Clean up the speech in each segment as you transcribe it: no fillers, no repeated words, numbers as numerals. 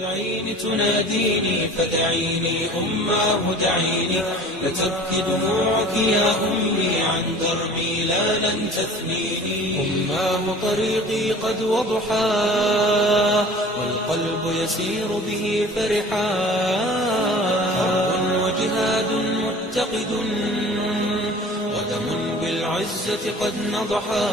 العين تناديني فدعيني أماه دعيني، لتبكي دموعك يا أمي عن دربي لا لن تثنيني. أماه طريقي قد وضحاه والقلب يسير به فرحا، حرب وجهاد متقد ودم بالعزة قد نضحا.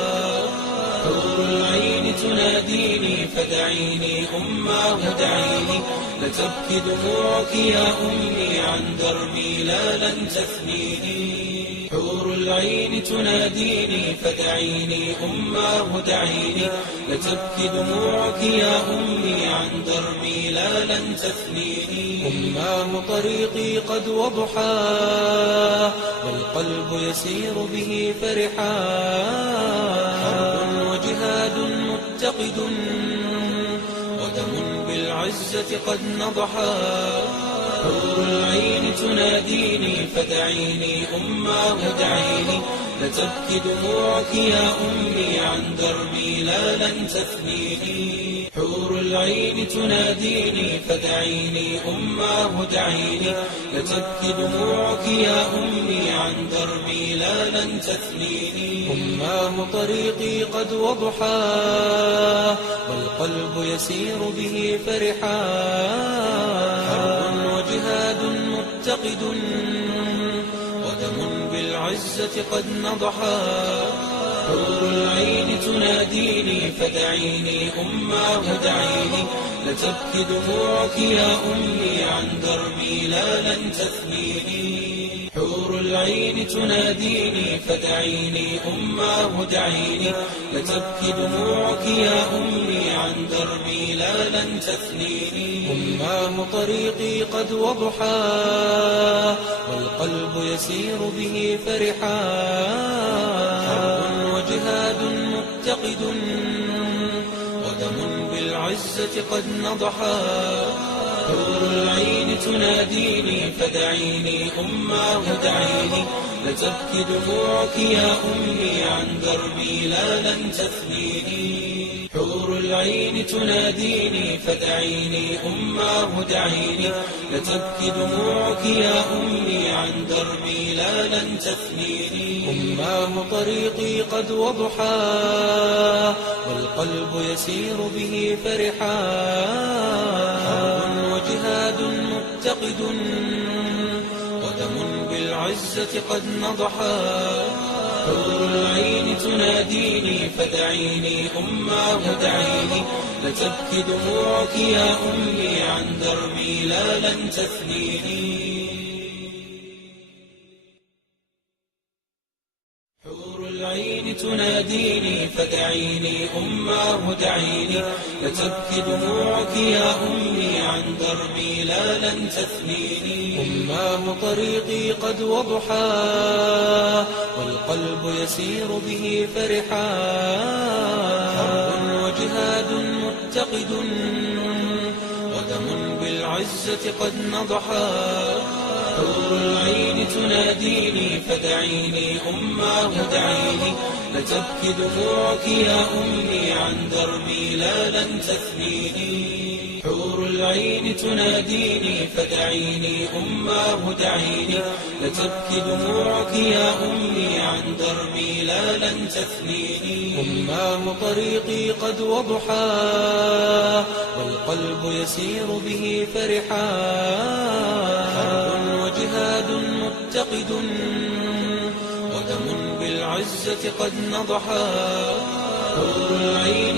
حور العين تناديني فدعيني أماه دعيني، لتبكي دموعك يا أمي عن دربي لا لن تثنيني. حور العين تناديني فدعيني أماه دعيني، لتبكي دموعك يا أمي عن دربي لا لن تثنيني. أماه طريقي قد وضحاه والقلب يسير به فرحا، حرب وجهاد متقد ودم بالعزة قد نضحا. حور العين تناديني فدعيني أماه دعيني، لتبكي دموعك يا أمي عن دربي لا لن تثنيني. حور العين تناديني فدعيني أماه دعيني، لتبكي دموعك يا أمي عن دربي لا لن تثنيني. أماه طريقي قد وضحاه والقلب يسير به فرحا، حرب وجهاد متقد ودم بالعزة قد نضحا. حور العين تناديني فدعيني أماه دعيني، لتبكي دموعك يا أمي عن دربي لا لن تثنيني. حور العين تناديني فدعيني أماه دعيني، لتبكي دموعك يا أمي عن دربي لا لن تثنيني. أماه طريقي قد وضحاه والقلب يسير به فرحا، حرب وجهاد متقد ودم بالعزة قد نضحا. حور العين تناديني فدعيني أماه دعيني، لتبكي دموعك يا أمي عن دربي لا لن تثنيني. حور العين تناديني فدعيني أماه دعيني، لتبكي دموعك يا أمي عن دربي لا لن تثنيني. أماه طريقي قد وضحاه والقلب يسير به فرحا، حرب وجهاد متقد ودم بالعزة قد نضحا. حور العين تناديني فدعيني أماه دعيني، لتبكي دموعك يا أمي عن دربي لا لن تثنيني. حور العين تناديني فدعيني أماه دعيني، لتبكي دموعك يا أمي عن دربي لا لن تثنيني. أماه طريقي قد وضحاه والقلب يسير به فرحا، حرب وجهاد متقد ودم بالعزة قد نضحا. حور العين تناديني فدعيني أماه دعيني، لتبكي دموعك يا أمي عن دربي لا لن تثنيني. حور العين تناديني فدعيني أماه دعيني، لتبكي دموعك يا أمي عن دربي لا لن تثنيني. أماه طريقي قد وضحاه والقلب يسير به فرحا، حرب وجهاد متقد ودم بالعزة قد نضحا. حور العين